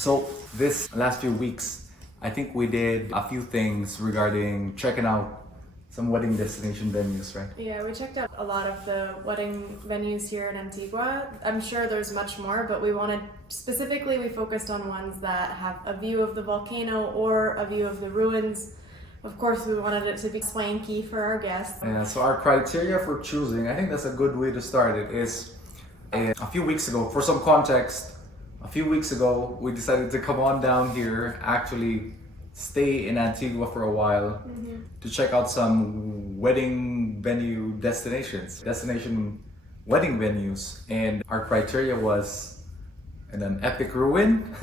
So this last few weeks, I think we did a few things regarding checking out some wedding destination venues, right? Yeah, we checked out a lot of the wedding venues here in Antigua. I'm sure there's much more, but we focused on ones that have a view of the volcano or a view of the ruins. Of course, we wanted it to be swanky for our guests. Yeah, so our criteria for choosing, I think that's a good way to start it, is a few weeks ago, for some context, a few weeks ago, we decided to come on down here, actually stay in Antigua for a while to check out some wedding venue destination wedding venues. And our criteria was in an epic ruin,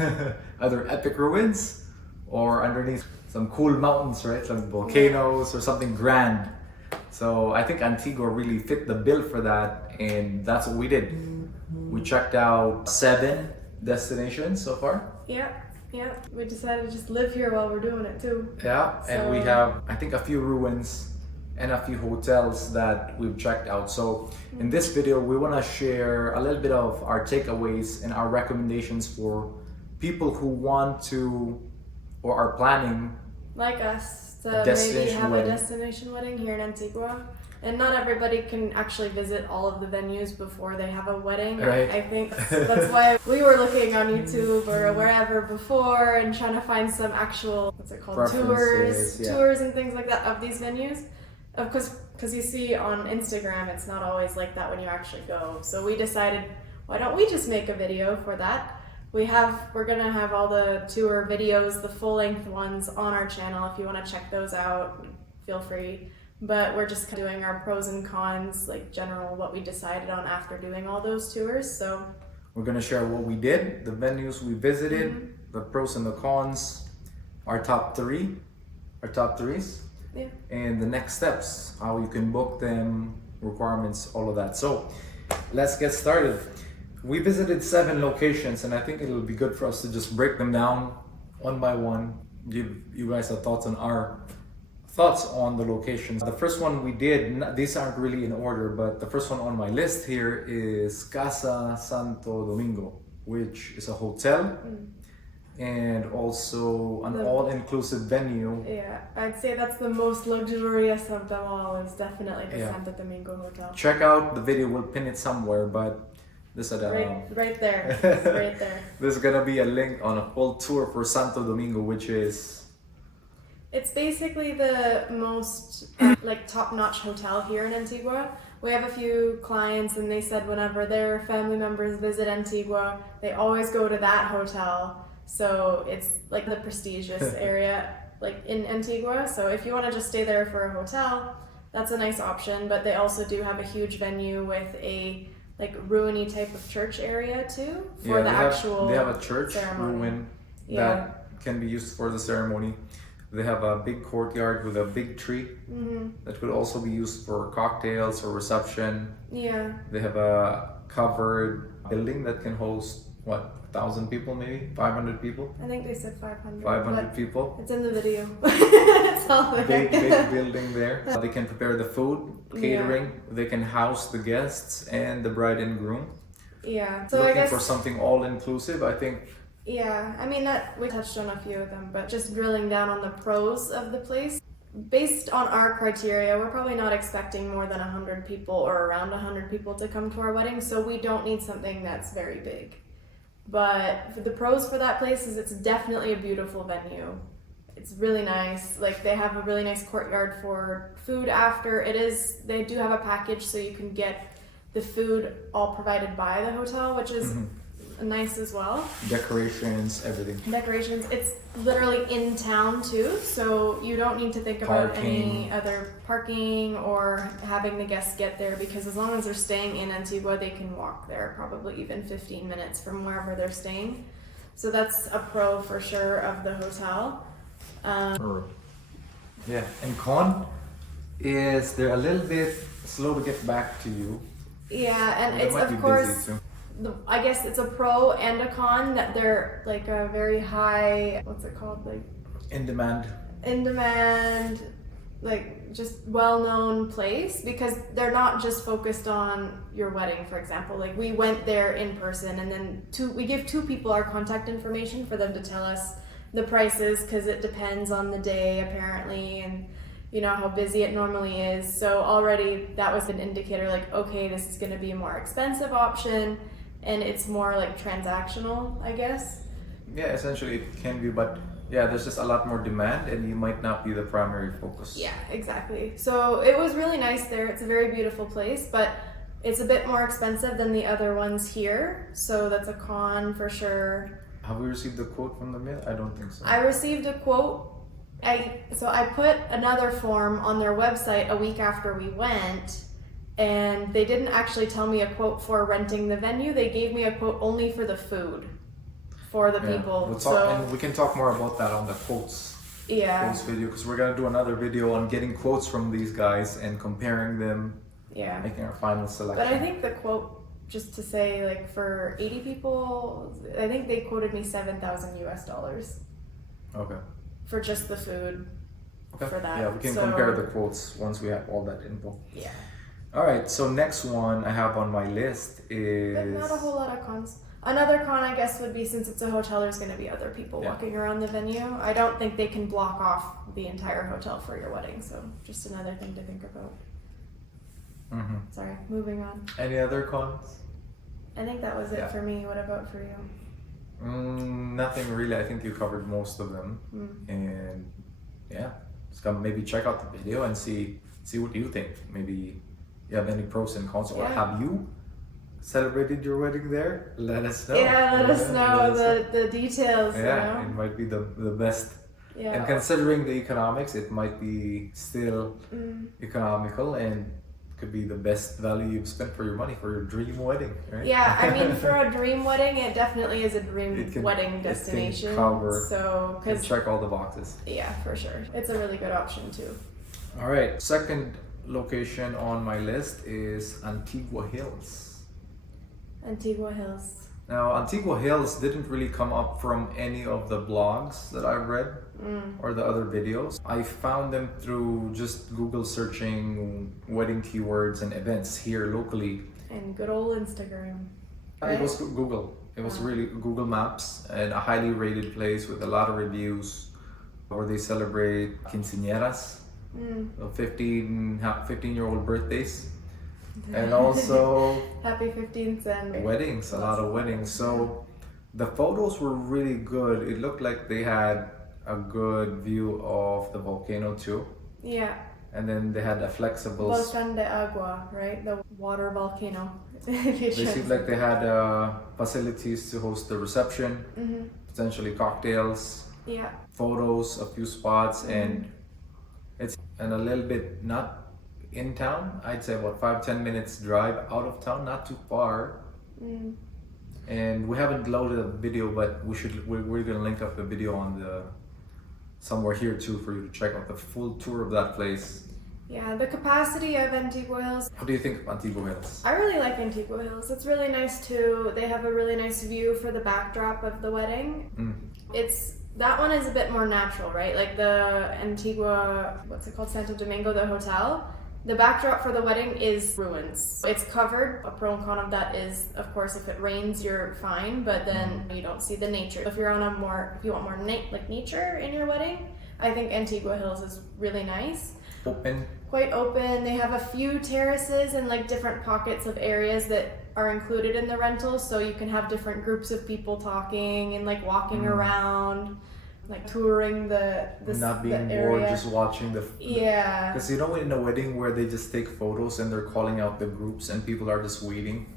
either epic ruins or underneath some cool mountains, right? Some volcanoes or something grand. So I think Antigua really fit the bill for that, and that's what we did. We checked out 7 destinations so far. Yeah. We decided to just live here while we're doing it too. Yeah, and we have, I think, a few ruins and a few hotels that we've checked out. So in this video, we want to share a little bit of our takeaways and our recommendations for people who want to or are planning like us to maybe have a destination wedding here in Antigua. And not everybody can actually visit all of the venues before they have a wedding. Right. I think that's why we were looking on YouTube or wherever before and trying to find some actual, tours and things like that of these venues. Of course, because you see on Instagram, it's not always like that when you actually go. So we decided, why don't we just make a video for that? We're gonna have all the tour videos, the full-length ones on our channel. If you want to check those out, feel free. But we're just doing our pros and cons, like general what we decided on after doing all those tours. So we're gonna share what we did, the venues we visited, the pros and the cons, our top threes, and the next steps, how you can book them, requirements, all of that. So let's get started. We visited 7 locations, and I think it'll be good for us to just break them down one by one, give you guys our thoughts on the locations. The first one we did, these aren't really in order, but the first one on my list here is Casa Santo Domingo, which is a hotel and also an all-inclusive venue. Yeah, I'd say that's the most luxurious of them all, is definitely the Santo Domingo Hotel. Check out the video, we'll pin it somewhere, but this is right there. Right there. There's gonna be a link on a whole tour for Santo Domingo, which is it's basically the most top-notch hotel here in Antigua. We have a few clients and they said whenever their family members visit Antigua, they always go to that hotel. So it's like the prestigious area in Antigua. So if you want to just stay there for a hotel, that's a nice option. But they also do have a huge venue with a ruiny type of church area too for they have a church ceremony. Ruin that can be used for the ceremony. They have a big courtyard with a big tree that could also be used for cocktails or reception. Yeah. They have a covered building that can host 1,000 people, maybe 500 people. I think they said 500. 500 people. It's in the video. It's all there. Big building there. They can prepare the food, catering. Yeah. They can house the guests and the bride and groom. Yeah. So looking I guess for something all-inclusive, I think. Yeah, I mean we touched on a few of them, but just drilling down on the pros of the place. Based on our criteria, we're probably not expecting more than 100 people or around 100 people to come to our wedding, so we don't need something that's very big. But for the pros for that place is it's definitely a beautiful venue. It's really nice. They have a really nice courtyard for food after. They do have a package so you can get the food all provided by the hotel, which is nice as well. Decorations, everything. It's literally in town too, so you don't need to think about any other parking or having the guests get there, because as long as they're staying in Antigua, they can walk there, probably even 15 minutes from wherever they're staying. So that's a pro for sure of the hotel. And con is they're a little bit slow to get back to you. Yeah, and it's of course I guess it's a pro and a con that they're a very high, what's it called? In demand like just well-known place, because they're not just focused on your wedding, for example. Like we went there in person, and then we give two people our contact information for them to tell us the prices, because it depends on the day apparently, and you know how busy it normally is. So already that was an indicator, like, okay, this is going to be a more expensive option, and it's more like transactional, I guess. Yeah, essentially it can be, but yeah, there's just a lot more demand, and you might not be the primary focus. Yeah, exactly. So it was really nice there. It's a very beautiful place, but it's a bit more expensive than the other ones here. So that's a con for sure. Have we received a quote from the mail? I don't think so. I received a quote. So I put another form on their website a week after we went, and they didn't actually tell me a quote for renting the venue. They gave me a quote only for the food for the people. And we can talk more about that on the quotes video, because we're gonna do another video on getting quotes from these guys and comparing them. Yeah. Making our final selection. But I think the quote, just to say, like for 80 people, I think they quoted me $7,000 US. Okay. For just the food. Okay. For that. Yeah, we can compare the quotes once we have all that info. Yeah. All right. So next one I have on my list is. But not a whole lot of cons. Another con, I guess, would be, since it's a hotel, there's going to be other people walking around the venue. I don't think they can block off the entire hotel for your wedding, so just another thing to think about. Mm-hmm. Sorry, moving on. Any other cons? I think that was it for me. What about for you? Nothing really. I think you covered most of them. And yeah, just come maybe check out the video and see what you think. Maybe you have any pros and cons, or have you celebrated your wedding there? Let us know. Yeah, let us know the details. Yeah, it might be the best. Yeah. And considering the economics, it might be still economical, and could be the best value you've spent for your money for your dream wedding, right? Yeah, I mean, for a dream wedding, it definitely is a dream wedding destination. So, check all the boxes. Yeah, for sure. It's a really good option too. All right, second location on my list is Antigua Hills. Antigua Hills. Now, Antigua Hills didn't really come up from any of the blogs that I've read or the other videos. I found them through just Google searching wedding keywords and events here locally. And good old Instagram. Right? It was Google. It was really Google Maps, and a highly rated place with a lot of reviews where they celebrate quinceañeras, 15-year-old birthdays. And also happy 15th and weddings, a lot of weddings. So the photos were really good. It looked like they had a good view of the volcano too. Yeah. And then they had a flexible Volcán de Agua, right? The water volcano. They seemed like they had facilities to host the reception, potentially cocktails, photos, a few spots, and it's a little bit not in town. I'd say about 5-10 minutes drive out of town, not too far. And we haven't loaded a video, but we're gonna link up the video on somewhere here too for you to check out the full tour of that place. Yeah, the capacity of Antigua Hills. What do you think of Antigua Hills? I really like Antigua Hills. It's really nice too. They have a really nice view for the backdrop of the wedding. That one is a bit more natural, right? Like the Antigua, what's it called? Santo Domingo, the hotel. The backdrop for the wedding is ruins. It's covered. A pro and con of that is, of course, if it rains, you're fine, but then you don't see the nature. If you're on if you want more nature in your wedding, I think Antigua Hills is really nice. Quite open. They have a few terraces and like different pockets of areas that are included in the rental, so you can have different groups of people talking and like walking around, like touring the not being bored, just watching because you know, in a wedding where they just take photos and they're calling out the groups and people are just waiting,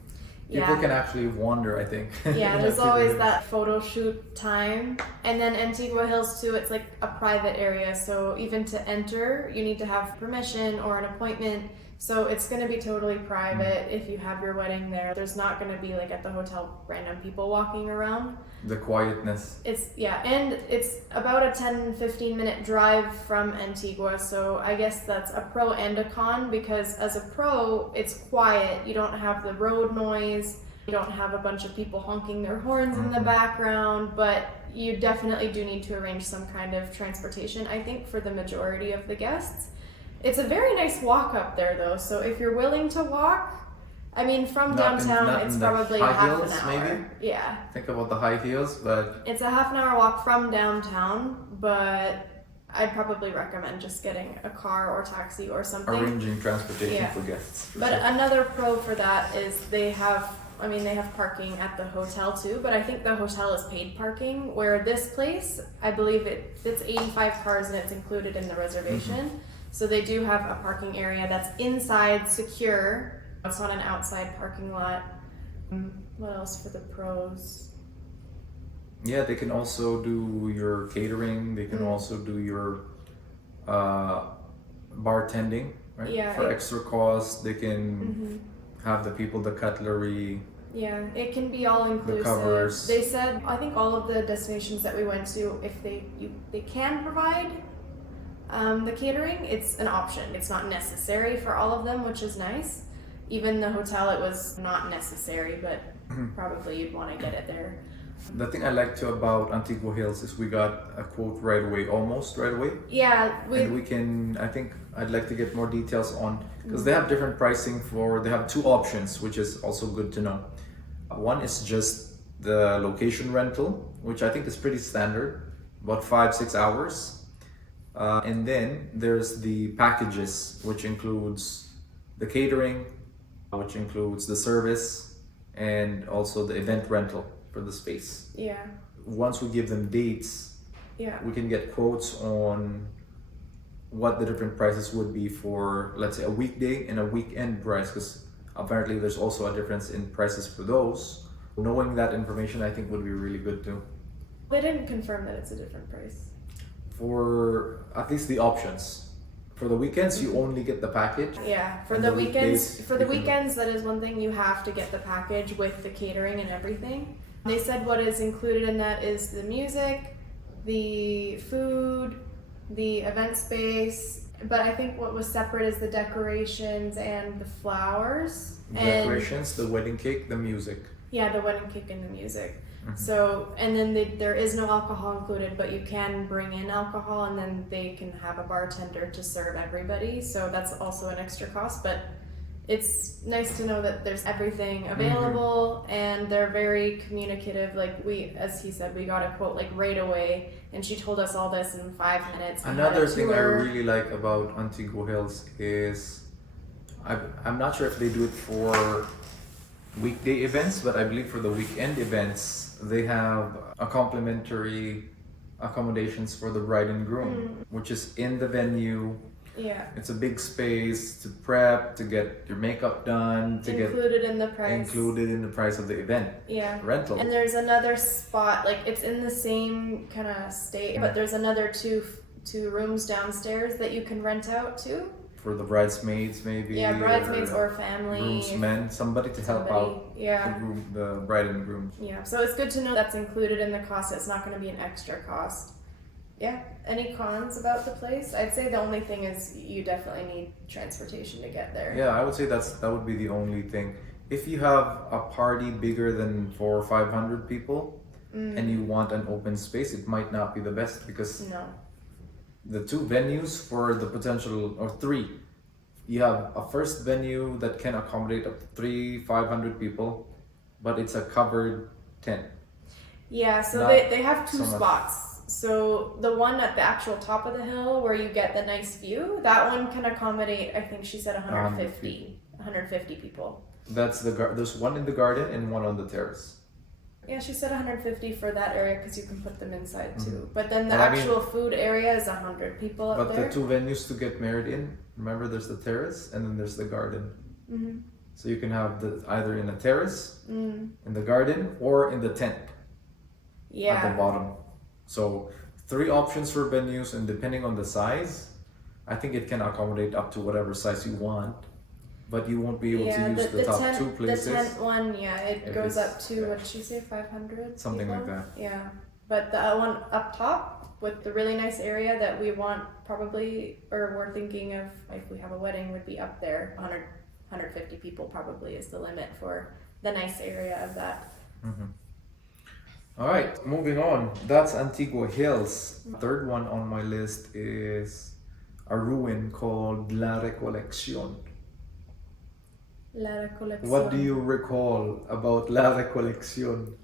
people can actually wander, I think. Yeah, there's always that photo shoot time. And then Antigua Hills too, it's like a private area, so even to enter you need to have permission or an appointment. So it's going to be totally private if you have your wedding there. There's not going to be like at the hotel random people walking around. The quietness. And it's about a 10-15 minute drive from Antigua, so I guess that's a pro and a con, because as a pro, it's quiet. You don't have the road noise. You don't have a bunch of people honking their horns in the background, but you definitely do need to arrange some kind of transportation, I think, for the majority of the guests. It's a very nice walk up there though, so if you're willing to walk, I mean, from downtown, it's probably half an hour. Maybe? Yeah. Think about the high heels, but... It's a half an hour walk from downtown, but I'd probably recommend just getting a car or taxi or something. Arranging transportation for guests. But another pro for that is they have parking at the hotel too, but I think the hotel is paid parking, where this place, I believe it's 85 cars and it's included in the reservation. Mm-hmm. So they do have a parking area that's inside, secure. It's not an outside parking lot. What else for the pros? Yeah, they can also do your catering. They can also do your bartending, right? Yeah, for extra cost. They can have the people, the cutlery. Yeah, it can be all inclusive. The covers. They said, I think all of the destinations that we went to, if they can provide the catering, it's an option. It's not necessary for all of them, which is nice. Even the hotel, it was not necessary, but probably you'd want to get it there. The thing I like too about Antigua Hills is we got a quote right away, almost right away. Yeah. And we can, I think I'd like to get more details on, because they have different pricing they have two options, which is also good to know. One is just the location rental, which I think is pretty standard, about 5-6 hours. And then there's the packages, which includes the catering, which includes the service, and also the event rental for the space. Yeah. Once we give them dates, we can get quotes on what the different prices would be for, let's say, a weekday and a weekend price, because apparently there's also a difference in prices for those. Knowing that information, I think, would be really good too. They didn't confirm that it's a different price. For at least the options. For the weekends, you only get the package. Yeah, for the weekends, that is one thing, you have to get the package with the catering and everything. They said what is included in that is the music, the food, the event space, but I think what was separate is the decorations and the flowers. Decorations, the wedding cake, the music. Yeah, the wedding cake and the music. So, and then there is no alcohol included, but you can bring in alcohol, and then they can have a bartender to serve everybody. So that's also an extra cost, but it's nice to know that there's everything available, and they're very communicative. Like as he said, we got a quote like right away, and she told us all this in 5 minutes. Another thing I really like about Antigua Hills is, I'm not sure if they do it for weekday events, but I believe for the weekend events, they have a complimentary accommodations for the bride and groom, which is in the venue. Yeah. It's a big space to prep, to get your makeup done, to included in the price. Included in the price of the event. Yeah. Rental. And there's another spot, like it's in the same kind of state, but there's another two rooms downstairs that you can rent out too. For the bridesmaids, maybe. Yeah, bridesmaids or family. Groomsmen, somebody to help out the bride and groom. Yeah, so it's good to know that's included in the cost. It's not going to be an extra cost. Yeah, any cons about the place? I'd say the only thing is you definitely need transportation to get there. Yeah, I would say that would be the only thing. If you have a party bigger than 400 or 500 people and you want an open space, it might not be the best, because the two venues for the potential, or three, you have a first venue that can accommodate up to 500 people, but it's a covered tent. Yeah, so they have two spots. So the one at the actual top of the hill where you get the nice view, that one can accommodate, I think she said 150 people. There's one in the garden and one on the terrace. Yeah, she said 150 for that area because you can put them inside too. But then the actual food area is 100 people up there. But the two venues to get married in, remember, there's the terrace and then there's the garden. So you can have either in a terrace, in the garden, or in the tent at the bottom. So 3 options for venues, and depending on the size, I think it can accommodate up to whatever size you want. But you won't be able to use the top 2 places. The tent one, it goes up to, what did she say, 500? Something like that. Yeah. But the one up top with the really nice area that we want probably, or we're thinking of if we have a wedding, would be up there. 150 people probably is the limit for the nice area of that. All right, moving on. That's Antigua Hills. Third one on my list is a ruin called La Recolección. La Recolección. What do you recall about La Recolección?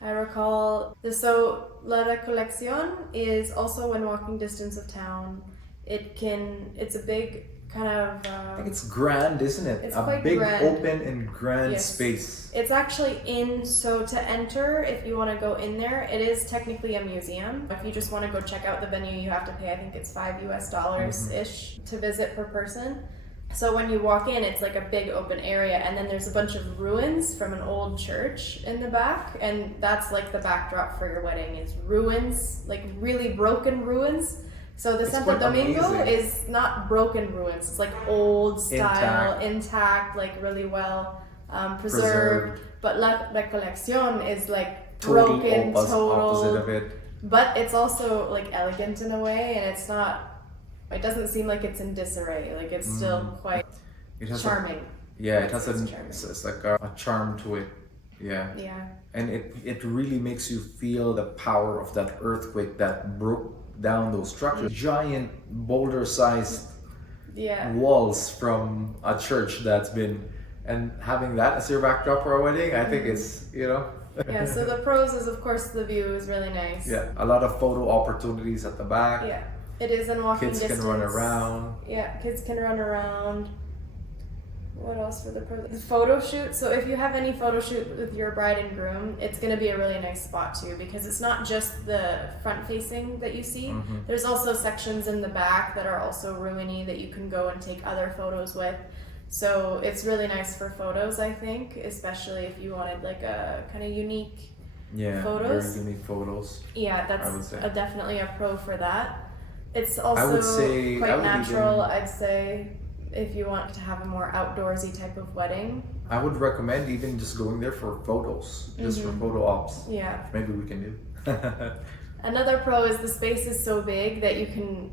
I recall, so La Recolección is also within walking distance of town. It's a big kind of... I think it's grand, isn't it? It's a quite big, grand. open and grand Yes. space. It's actually so to enter, if you want to go in there, it is technically a museum. If you just want to go check out the venue, you have to pay, I think it's $5 ish to visit per person. So when you walk in, it's like a big open area, and then there's a bunch of ruins from an old church in the back, and that's like the backdrop for your wedding is ruins, like really broken ruins. So the Santo Domingo is not broken ruins, it's like old style, intact, like really well preserved. But La Recolección is like broken, opposite of it. But it's also like elegant in a way, and it doesn't seem like it's in disarray. Like it's still quite charming. It's like a charm to it. Yeah. Yeah. And it really makes you feel the power of that earthquake that broke down those structures. Giant boulder-sized walls from a church that's been, and having that as your backdrop for a wedding, I think it's, Yeah, so the pros is of course the view is really nice. Yeah, a lot of photo opportunities at the back. Yeah. It is in walking distance. Kids can run around. Yeah, kids can run around. What else for the pros? The photo shoot. So if you have any photo shoot with your bride and groom, it's going to be a really nice spot too, because it's not just the front facing that you see. There's also sections in the back that are also ruiny that you can go and take other photos with. So it's really nice for photos, I think, especially if you wanted like a kind of unique photos. Very unique photos. Yeah, that's definitely a pro for that. It's also quite natural, I'd say, if you want to have a more outdoorsy type of wedding. I would recommend even just going there for photos, just for photo ops. Yeah. Maybe we can do. Another pro is the space is so big that you can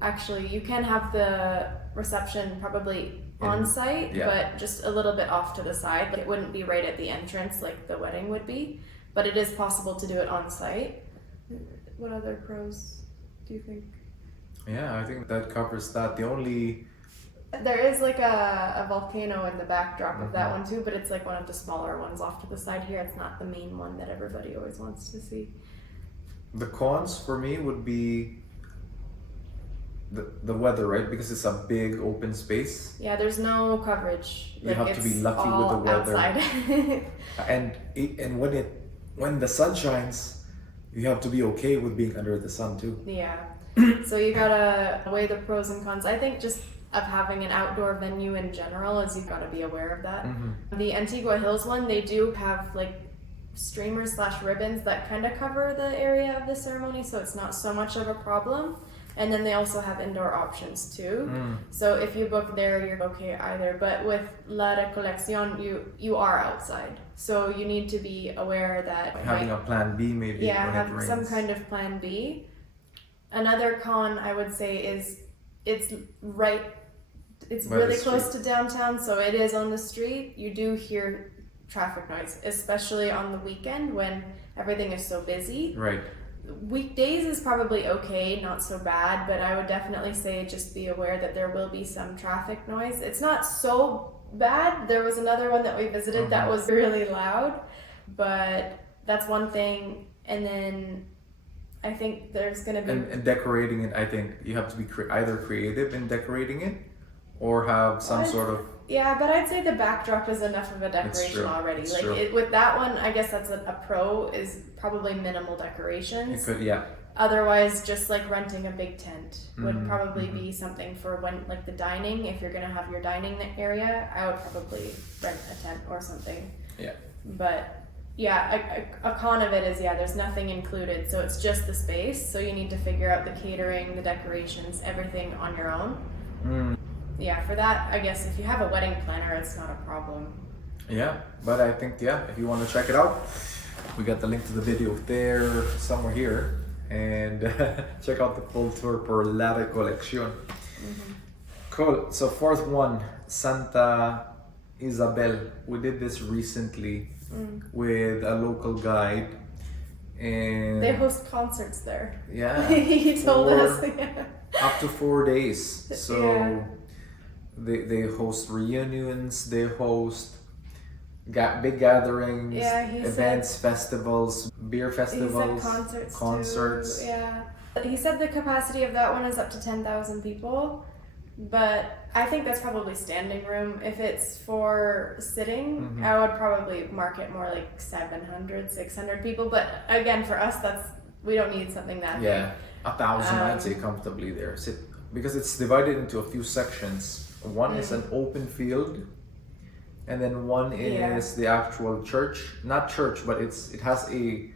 have the reception probably on site, but just a little bit off to the side. Like it wouldn't be right at the entrance like the wedding would be, but it is possible to do it on site. What other pros do you think? Yeah, I think that covers that. There is like a volcano in the backdrop of that one too, but it's like one of the smaller ones off to the side here. It's not the main one that everybody always wants to see. The cons for me would be the weather, right? Because it's a big open space. Yeah, there's no coverage. You have to be lucky with the weather. Outside. and when the sun shines, you have to be okay with being under the sun too. Yeah. So you gotta weigh the pros and cons. I think just of having an outdoor venue in general is you've got to be aware of that. The Antigua Hills one, they do have like streamers / ribbons that kind of cover the area of the ceremony, so it's not so much of a problem. And then they also have indoor options too. So if you book there, you're okay either. But with La Recolección, you are outside, so you need to be aware that having a plan B maybe. Yeah, have some kind of plan B. Another con I would say is it's really close to downtown, so it is on the street. You do hear traffic noise, especially on the weekend when everything is so busy. Right. Weekdays is probably okay, not so bad, but I would definitely say just be aware that there will be some traffic noise. It's not so bad. There was another one that we visited that was really loud, but that's one thing. And then I think there's going to be... And decorating it, I think you have to be either creative in decorating it or have some sort of... Yeah, but I'd say the backdrop is enough of a decoration already. With that one, I guess that's a pro, is probably minimal decorations. It could, yeah. Otherwise, just like renting a big tent would probably be something for when, like the dining, if you're going to have your dining area, I would probably rent a tent or something. Yeah. But... yeah, a con of it is, there's nothing included, so it's just the space, so you need to figure out the catering, the decorations, everything on your own. Yeah, for that, I guess if you have a wedding planner, it's not a problem. Yeah, but I think, if you want to check it out, we got the link to the video there, somewhere here, and check out the full tour for La Recolección. Cool, so fourth one, Santa Isabel. We did this recently. With a local guide, and they host concerts there. Yeah, he told us. up to 4 days. So Yeah. they host reunions, they host big gatherings, Yeah, he events, said, festivals, beer he festivals, said concerts. too. Yeah. He said the capacity of that one is up to 10,000 people, but I think that's probably standing room. If it's for sitting, I would probably mark it more like 700, 600 people. But again, for us, we don't need something that Yeah, 1,000 I'd say comfortably there. Because it's divided into a few sections. One is an open field, and then one is the actual church. Not church, but it has a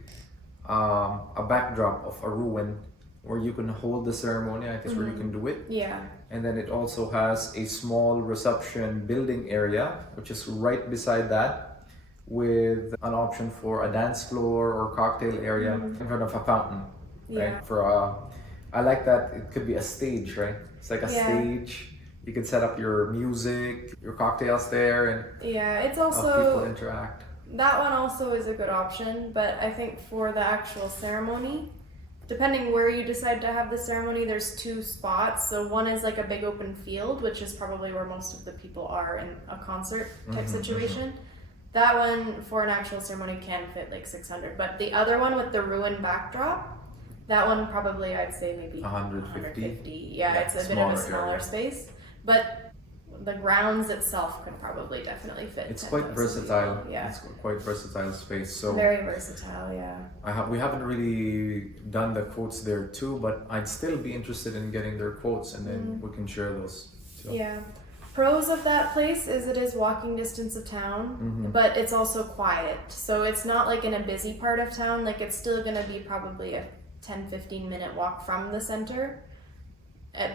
backdrop of a ruin where you can hold the ceremony. I guess where you can do it. Yeah. And then it also has a small reception building area, which is right beside that, with an option for a dance floor or cocktail area in front of a fountain. Right? I like that it could be a stage, right? It's like a stage. You could set up your music, your cocktails there, and it's have also people interact. that one also is a good option. But I think for the actual ceremony, depending where you decide to have the ceremony, there's two spots. So one is like a big open field, which is probably where most of the people are in a concert type situation. That one for an actual ceremony can fit like 600. But the other one with the ruined backdrop, that one probably I'd say maybe 150. Yeah, it's a bit of a smaller space. But the grounds itself could probably definitely fit. It's quite versatile. People. Yeah, it's quite versatile space. So very versatile. Yeah. We haven't really done the quotes there too, but I'd still be interested in getting their quotes, and then we can share those. So. Yeah. Pros of that place is it is walking distance of town, but it's also quiet. So it's not like in a busy part of town. Like it's still going to be probably a 10-15 minute walk from the center.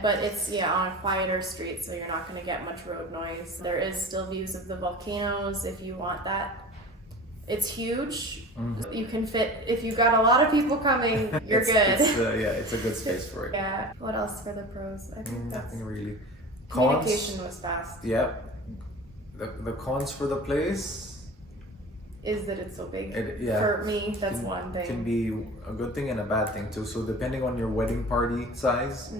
But it's on a quieter street, so you're not going to get much road noise. There is still views of the volcanoes if you want that. It's huge. You can fit, if you got a lot of people coming, you're good. It's a good space for it. Yeah. What else for the pros? I think that's nothing really. Communication was fast. Yeah. The cons for the place is that it's so big. Yeah. For me, that's one thing. Can be a good thing and a bad thing too. So depending on your wedding party size,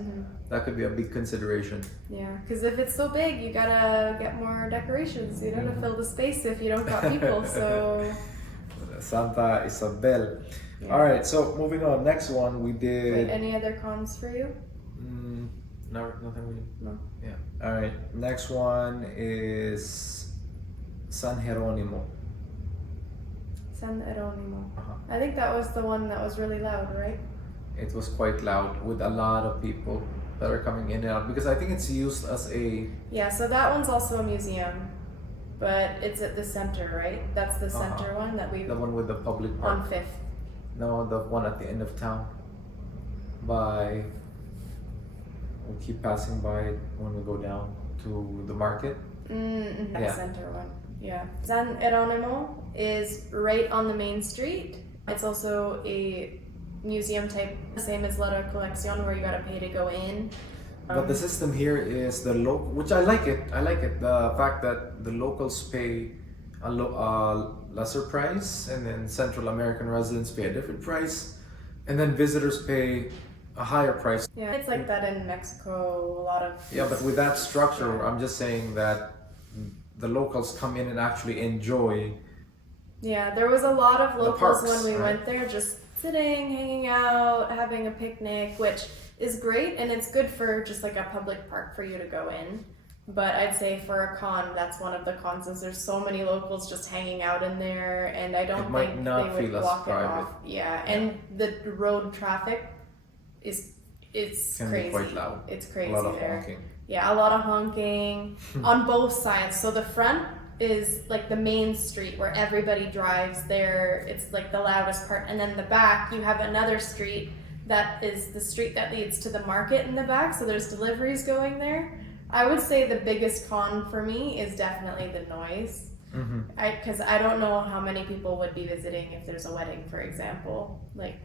that could be a big consideration. Yeah, because if it's so big, you gotta get more decorations. You gotta fill the space if you don't got people. So Santa Isabel. Yeah. All right, so moving on. Next one we did. Wait, any other cons for you? No, nothing really. No. Yeah. All right. Next one is San Jeronimo. San Jeronimo. I think that was the one that was really loud, right? It was quite loud with a lot of people that are coming in and out because I think it's used as a. Yeah, so that one's also a museum, but it's at the center, right? That's the center one that we. The one with the public park. On 5th. No, the one at the end of town. We'll keep passing by it when we go down to the market. The center one. Yeah. San Jeronimo is right on the main street. It's also a museum type, same as La Colección, where you gotta pay to go in. But the system here is which I like it. I like it. The fact that the locals pay a lesser price, and then Central American residents pay a different price, and then visitors pay a higher price. Yeah, it's like that in Mexico. A lot of. Yeah, but with that structure, I'm just saying that the locals come in and actually enjoy. Yeah, there was a lot of locals parks, when we went there, just sitting, hanging out, having a picnic, which is great, and it's good for just like a public park for you to go in. But I'd say for a con, that's one of the cons, is there's so many locals just hanging out in there, and I don't think they would block it off. Yeah, and the road traffic it's can crazy. Be quite loud. It's crazy a lot of there. honking. Yeah, a lot of honking on both sides. So the front is like the main street where everybody drives there. It's like the loudest part. And then the back, you have another street that is the street that leads to the market in the back. So there's deliveries going there. I would say the biggest con for me is definitely the noise. Because I don't know how many people would be visiting if there's a wedding, for example. Like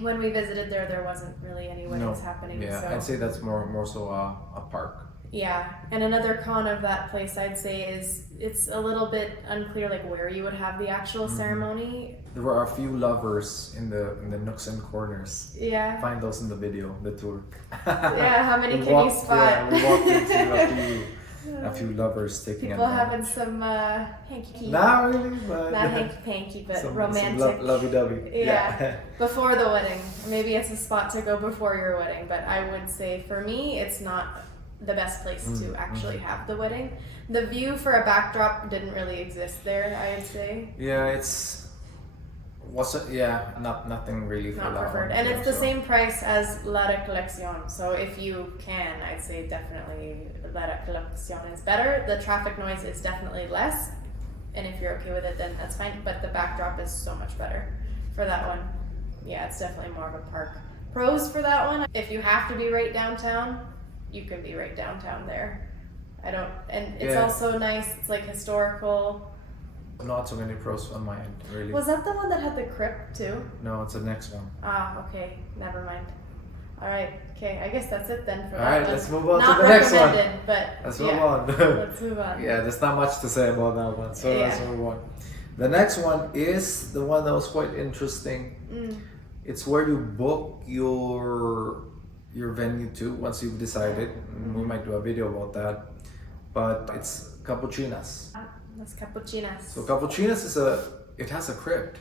when we visited there wasn't really any weddings happening. Yeah, so. I'd say that's more so a park. Yeah, and another con of that place I'd say is it's a little bit unclear like where you would have the actual ceremony. There were a few lovers in the nooks and corners. Yeah. Find those in the video, the tour. Yeah, how many can you spot? Yeah, we walked into a few lovers taking people having some hanky-panky. Not really, but Not hanky-panky, but some romantic. lovey-dovey. Yeah. Before the wedding. Maybe it's a spot to go before your wedding, but I would say for me, it's not the best place to actually have the wedding. The view for a backdrop didn't really exist there, I'd say. Yeah, nothing really for Not that preferred. one. And Yeah, it's the so. same price as La Recolección. So if you can, I'd say definitely La Recolección is better. The traffic noise is definitely less. And if you're okay with it, then that's fine. But the backdrop is so much better for that one. Yeah, it's definitely more of a park. Pros for that one, if you have to be right downtown, you can be right downtown there. And it's also nice, it's like historical. Not so many pros on my end, really. Was that the one that had the crypt too? No, it's the next one. Ah, okay, never mind. Alright, okay, I guess that's it then for that Alright, one. let's move on Not to the next one. recommended, but Let's yeah. move on. Let's move on. Yeah, there's not much to say about that one, so let's move on. The next one is the one that was quite interesting. It's where you book your venue to once you've decided. We might do a video about that. But it's Capuchinas. That's Cappuccinas. So Capuchinas it has a crypt.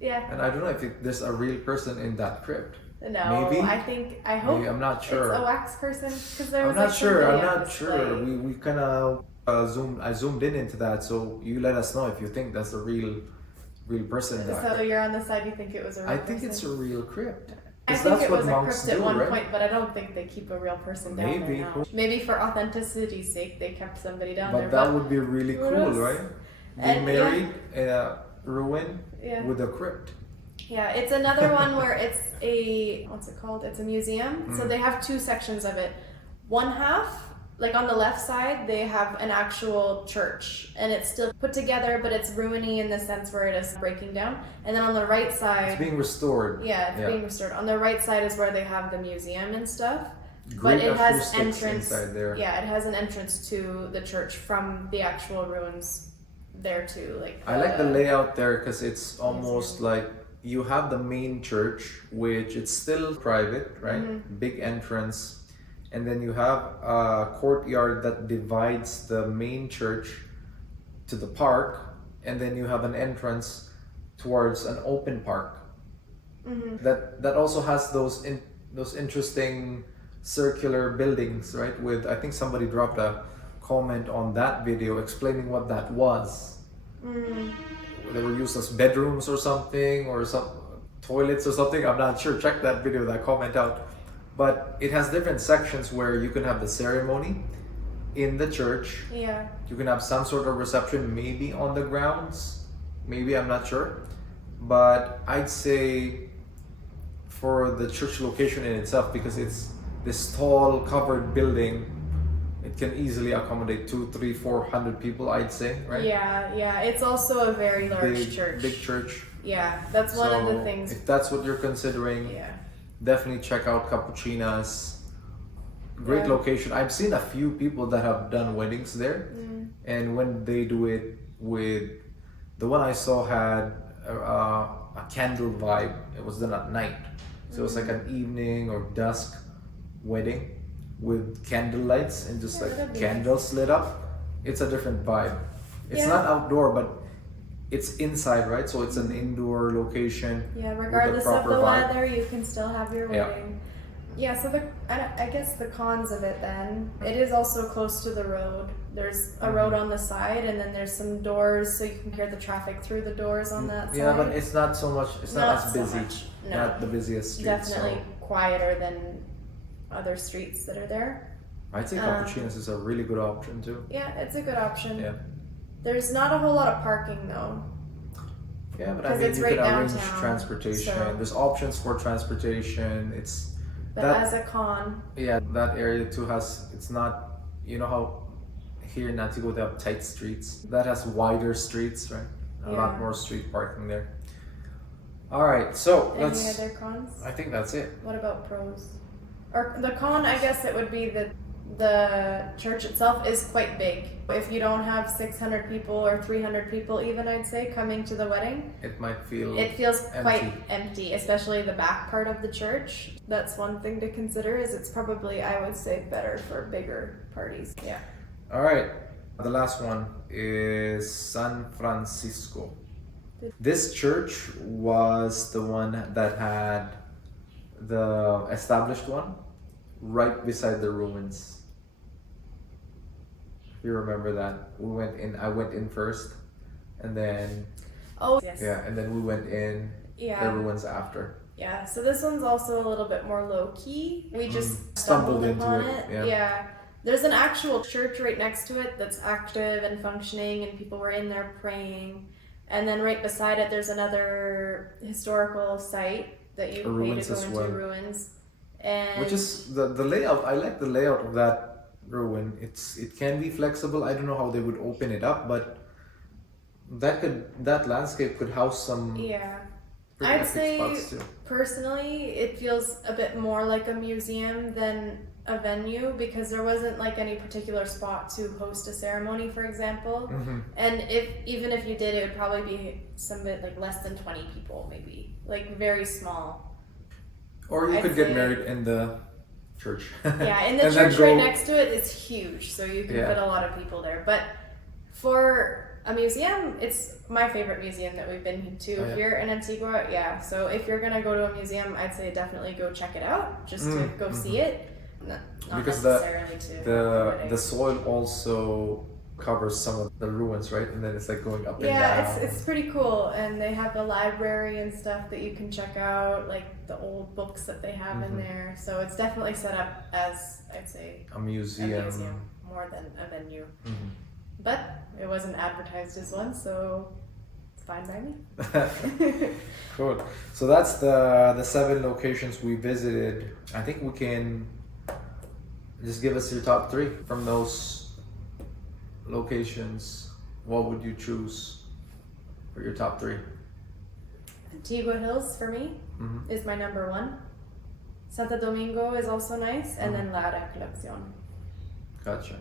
Yeah. And I don't know if there's a real person in that crypt. No, Maybe. I hope Maybe, I'm not sure. it's a wax person. Because there was I'm not like sure. somebody I'm on not sure. display. We kind of I zoomed in into that. So you let us know if you think that's a real person in that. So you're on the side you think it was a real I person? think it's a real crypt. I 'Cause think that's it what was a monks crypt at do, one right? point, but I don't think they keep a real person down Maybe. there now. Maybe for authenticity's sake, they kept somebody down there. But that would be really who cool, knows? right? And, Being married in a ruin Yeah. with a crypt. Yeah, it's another one where it's what's it called? It's a museum. So they have two sections of it. One half, like on the left side, they have an actual church, and it's still put together, but it's ruiny in the sense where it is breaking down. And then on the right side, It's being restored. yeah, it's being restored. On the right side is where they have the museum and stuff. Great But it has acoustics entrance. inside there. Yeah, it has an entrance to the church from the actual ruins there too. Like I like the layout there because it's almost like you have the main church, which it's still private, right? Big entrance. And then you have a courtyard that divides the main church to the park. And then you have an entrance towards an open park. That also has those interesting circular buildings, right? With, I think somebody dropped a comment on that video explaining what that was. They were used as bedrooms or something, or some toilets or something. I'm not sure. Check that video, that comment out. But it has different sections where you can have the ceremony in the church. Yeah. You can have some sort of reception, maybe on the grounds. Maybe, I'm not sure. But I'd say for the church location in itself, because it's this tall covered building, it can easily accommodate 200, 300, 400 people, I'd say, right? Yeah. It's also a very large church. Big church. Yeah, that's one of the things. If that's what you're considering, definitely check out Capuchinas. Great location. I've seen a few people that have done weddings there, and when they do it with the one I saw had a candle vibe. It was done at night, so it was like an evening or dusk wedding with candle lights and just like candles lit up. It's a different vibe. It's not outdoor, but it's inside, right? So it's an indoor location. Yeah, regardless of the vibe. weather, you can still have your wedding. Yeah, so I guess the cons of it then, it is also close to the road. There's a road on the side, and then there's some doors, so you can hear the traffic through the doors on that side. Yeah, but it's not so much, it's not as so busy. much. No. Not the busiest street. Definitely quieter than other streets that are there. I'd say Capuchinas is a really good option too. Yeah, it's a good option. Yeah. There's not a whole lot of parking though. Yeah, but I mean, it's you right can arrange downtown, transportation. so- There's options for transportation. But That- as a con, Yeah, that area too it's not, you know how here in Antigua they have tight streets? That has wider streets, right? A lot more street parking there. All right, so any other cons? I think that's it. What about pros? Or the con, I guess it would be the church itself is quite big. If you don't have 600 people or 300 people even, I'd say, coming to the wedding, It might feel it feels empty. quite empty, especially the back part of the church. That's one thing to consider, is it's probably, I would say, better for bigger parties. Yeah. All right. The last one is San Francisco. This church was the one that had the established one right beside the ruins. You remember that? I went in first, and then Oh, yes. yeah, and then we went in Yeah. the ruins after. Yeah, so this one's also a little bit more low-key. We just Stumbled into upon it, it. yeah. There's an actual church right next to it that's active and functioning, and people were in there praying. And then right beside it, there's another historical site that you pay to Ruins go as into, well. ruins. And Which is the layout. I like the layout of that ruin. It can be flexible. I don't know how they would open it up, but that landscape could house some yeah. pretty I'd epic say spots too. personally, it feels a bit more like a museum than a venue, because there wasn't like any particular spot to host a ceremony, for example. And even if you did, it would probably be some bit like less than 20 people, maybe, like very small. Or you I'd could get say- married in the church. Yeah, and the And then church right go- next to it is huge, so you can Yeah. fit a lot of people there. But for a museum, it's my favorite museum that we've been to Oh, yeah. here in Antigua. Yeah, so if you're gonna go to a museum, I'd say definitely go check it out, just to go see it. Not Because necessarily to the soil also covers some of the ruins, right? And then it's like going up and yeah, down. it's pretty cool, and they have the library and stuff that you can check out, like the old books that they have in there. So it's definitely set up as, I'd say, a museum. a museum more than a venue. Mhm. But it wasn't advertised as one, so it's fine by me. Cool. So that's the 7 locations we visited. I think we can just give us your top 3 from those locations. What would you choose for your top 3? Antigua Hills for me is my number 1. Santo Domingo is also nice, and then La Recolección. Gotcha.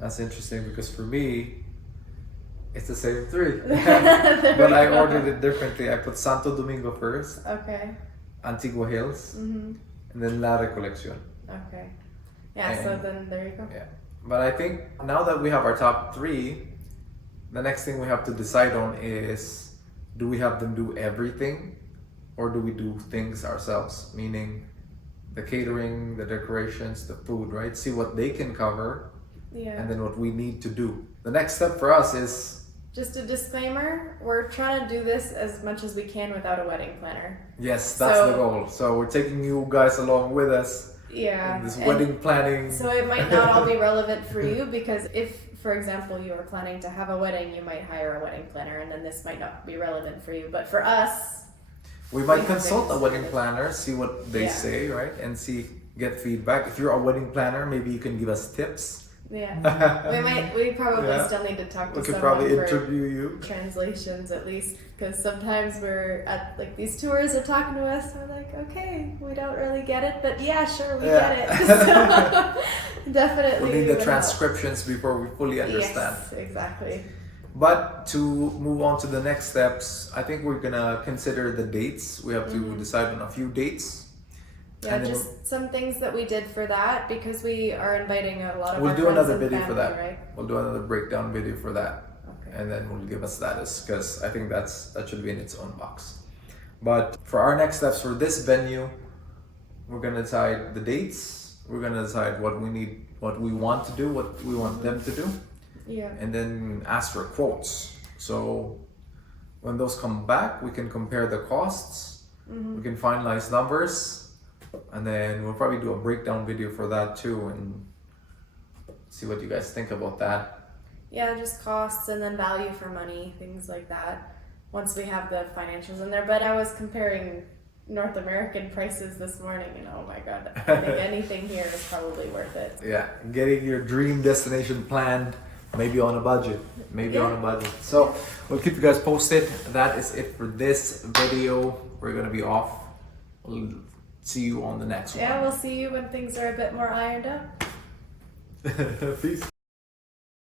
That's interesting because for me, it's the same 3. There But we I go. ordered it differently. I put Santo Domingo first, Okay. Antigua Hills, Mm-hmm. and then La Recolección. Okay. Yeah, so And- then there you go. Yeah. But I think now that we have our top 3, the next thing we have to decide on is, do we have them do everything or do we do things ourselves? Meaning the catering, the decorations, the food, right? See what they can cover Yeah. and then what we need to do. The next step for us is, Just a disclaimer, we're trying to do this as much as we can without a wedding planner. yes, that's So- the goal. So we're taking you guys along with us Yeah. in this and wedding planning. So it might not all be relevant for you, because if, for example, you are planning to have a wedding, you might hire a wedding planner, and then this might not be relevant for you. But for us, We might We have consult a things wedding to do. planner, see what they Yeah. say, right? And get feedback. If you're a wedding planner, maybe you can give us tips. yeah, we probably Yeah. still need to talk to We could someone probably for interview you. translations at least, because sometimes we're at like these tours are talking to us, and we're like, okay, we don't really get it, but yeah, sure, we Yeah. get it. So, definitely. We need the would help. transcriptions before we fully understand. Yes, exactly. But to move on to the next steps, I think we're gonna consider the dates. We have to decide on a few dates. Yeah, And then just some things that we did for that, because we are inviting a lot of We'll our do friends another and video family, for that. right? We'll do another breakdown video for that. Okay. And then we'll give a status because I think that should be in its own box. But for our next steps for this venue, we're gonna decide the dates. We're gonna decide what we need, what we want to do, what we want them to do, Yeah. and then ask for quotes. So when those come back, we can compare the costs. We can finalize numbers, and then we'll probably do a breakdown video for that too, and see what you guys think about that. Yeah, just costs and then value for money, things like that, once we have the financials in there. But I was comparing North American prices this morning, and oh my god, I think anything here is probably worth it. Yeah, getting your dream destination planned, maybe on a budget, Yeah. on a budget. So we'll keep you guys posted. That is it for this video. We're gonna be off. We'll see you on the next one. Yeah, we'll see you when things are a bit more ironed out. Peace.